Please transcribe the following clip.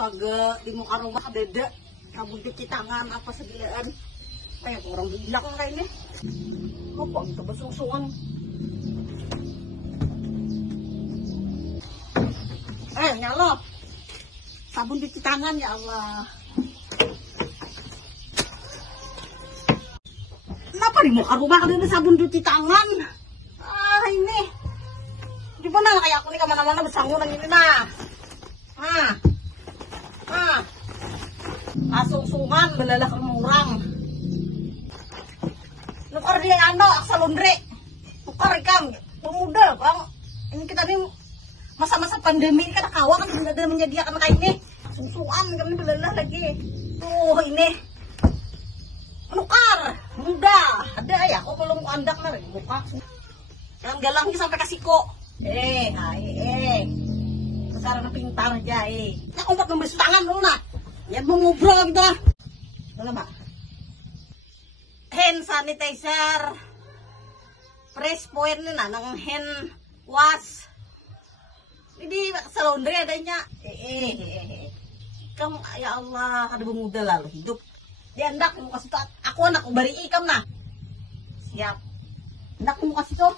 Astaga, di muka rumah beda. Sabun cuci tangan apa segilaan. Kayak orang bilang kayak ini. Apa itu bersusuan? Nyala. Sabun cuci tangan ya Allah. Kenapa di muka rumah ada sabun cuci tangan? Ini. Gimana kayak aku nih kemana-mana bersanggunan ini nah. Asung-sungan belalah kemurang. Nukar dia aksa laundry. Nukar ikan. Pemuda bang. Ini kita nih masa-masa pandemi ini kan kawan kan sudah menyediakan kayak ini. Susuan kan belalah lagi. Tuh ini. Nukar. Muda. Ada ya. Kok belum andak lah. Buka. Galang sampai kasih kok. Sekarang pintar aja Nah, obat membeli tangan dulu nah. Ya mau ngobrol kita. Dulu Mbak. Hand sanitizer. Fresh point nih nah, nang hand wash. Ini laundry adanya. Kamu ya Allah, ada pemuda lalu hidup. Dia hendak mau kasih aku anak bari ikam nah. Siap. Hendak mau kasih tuh.